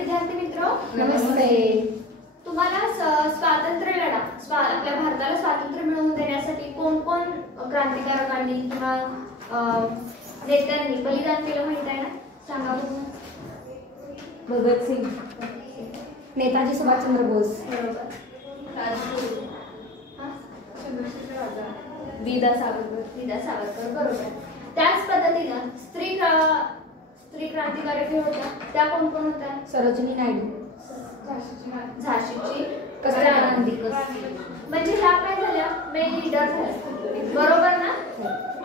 विद्यार्थी मित्र, नमस्ते. तुम्हाला स्वातंत्र्य लढा आपल्या भारताला स्वातंत्र्य मिळवून देण्यासाठी कोण कोण क्रांतिकारकांनी किंवा नेत्यांनी बलिदान केलं माहित आहे ना? सांगा बघू. भगतसिंग, नेताजी सुभाषचंद्र बोस, विदा सावरकर बरोबर. त्याच पद्धतीनं स्त्री क्रांतिकारक होत्या, त्या कोण कोण होत्या? सरोजिनी नायडू, झाशीची गांधी. म्हणजे ह्या काय झाल्या? मेन लीडर झाल्या, बरोबर ना?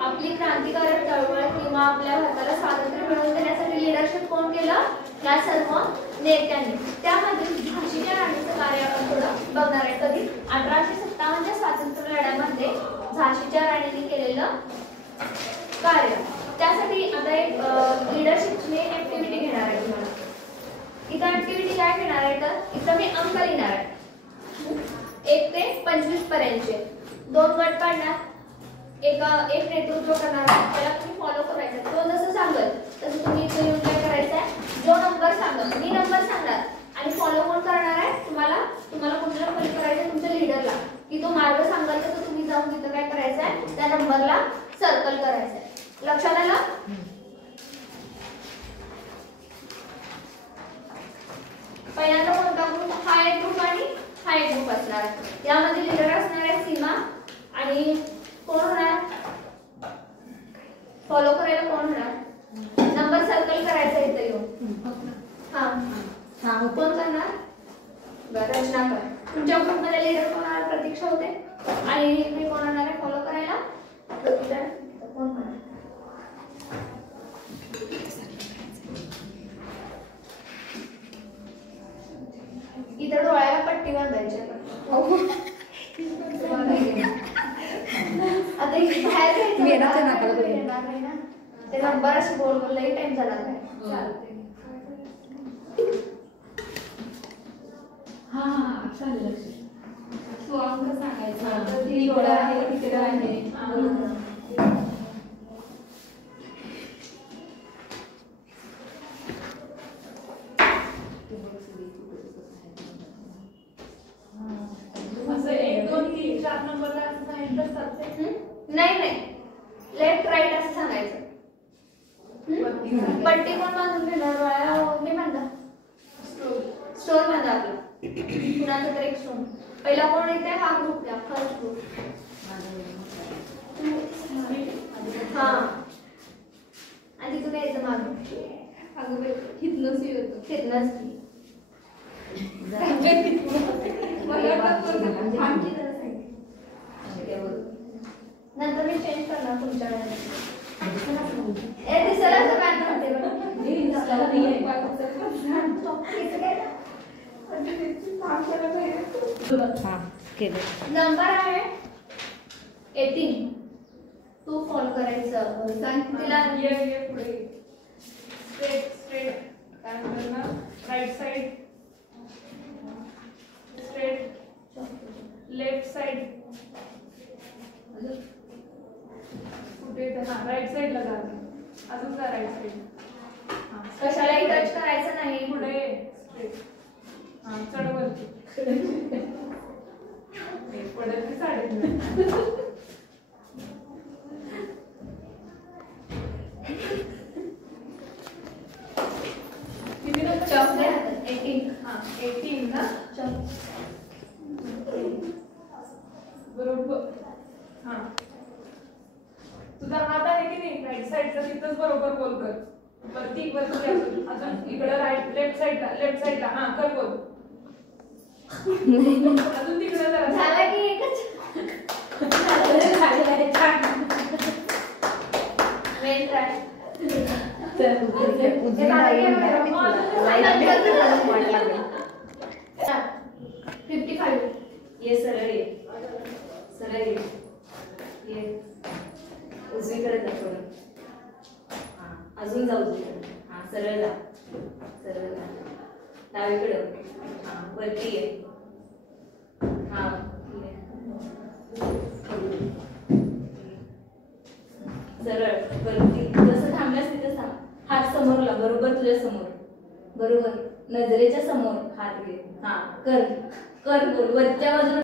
आपली क्रांतिकारक चळवळ किंवा आपल्या भारताला स्वातंत्र्य मिळवून देण्यासाठी लीडरशिप कोण केलं? या सर्व नेत्यांनी. त्यामध्ये झाशीच्या राणीचं कार्य आपण थोडं बघणार आहे. कधी 1857च्या स्वातंत्र्य लढ्यामध्ये झाशीच्या राणीने केलेलं कार्य. त्यासाठी आता एक लीडरशिपची ऍक्टिव्हिटी घेणार आहे तुम्हाला. इथं ऍक्टिव्हिटी काय घेणार आहे तर इथं मी अंक लिहिणार आहे 1 ते 25 पर्यंतचे. 2 गट पाडणार, एक नेतृत्व करणार आहे. त्याला तुम्ही फॉलो करायचं. तो जसं सांगेल तसं तुम्ही इथे येऊन काय करायचं आहे? जो नंबर सांगेल, मी नंबर सांगणार आणि फॉलो कोण करणार आहे? तुम्हाला कोणाला फॉलो करायचं आहे? तुमच्या लीडरला. की तो मार्ग सांगेल तसं तुम्ही जाऊन तिथं काय करायचं आहे? त्या नंबरला सर्कल करायचं आहे. लक्षात आलं? पहिल्यांदा कोणता ग्रुप? हा एक ग्रुप आणि हा एक ग्रुप असणार. यामध्ये लीडर असणार आहे सीमा आणि कोण होणार? फॉलो करायला कोण होणार? नंबर सर्कल करायचा इथे येऊन. हा कोण करणार? रचना कर. तुमच्या ग्रुप मध्ये लीडर कोण होणार? प्रतीक्षा होते. आणि इकडे कोण होणार आहे फॉलो करायला? कोण होणार? इथं डोळ्याला पट्टी बांधायची आता बाहेर येणार नाही ना. ते नंबर असे गोल गोल लई टाइम झाला काय? चालते. हा चालेल. तो अंक सांगायचा. किती डोळा आहे, किती आहे. असं 1 2 3 4 नंबरला असं सांगितलं चालते? नाही, लेफ्ट राईट असं सांगायचं. पट्टी कोण बांधून घेणार? डोळ्याला मी बांधा. स्टोर बांधा आपला. कुणाचा तरी एक स्टोर. पहिला कोण येते? हा ग्रुप द्या, फर्स्ट ग्रुप. हा आणि तिथून यायचं मागं. अगं बाई हितनंच येतो. हितनंच की नंतर मी चेंज करणार तुमच्या नंबर आहे 18. तू फॉलो करायचं. तिला पुढे स्ट्रेट काय म्हणतात ना, right side straight, left side कुठे? राईट साइडला जा. अजून जा राईट साइड. कशालाही टच करायचं नाही. पुढे स्ट्रेट. चढवरती पडत की साडीत. चॉक द्या. 18. 18 ना. बरोबर. तुझा हात आहे की नाही राईट साइडचा, तिथंच बरोबर बोल कर. वरती अजून इकडे राईट लेफ्ट साइडला. कर बोल. अजून तिकडे जरा. झाला की एकच. वेल ट्राय. 55. ये सरळ ये उजवीकडे जा थोडं. अजून जा उजवीकडे. सरळ जा. डावीकडे. वरती ये. सरळ वरती. जसं थांबल्यास तिथं थांब. हात समोरला, बरोबर तुझ्या समोर. बरोबर. नजरेच्या समोर हात घे. हा कर कर बोल. वरच्या बाजूला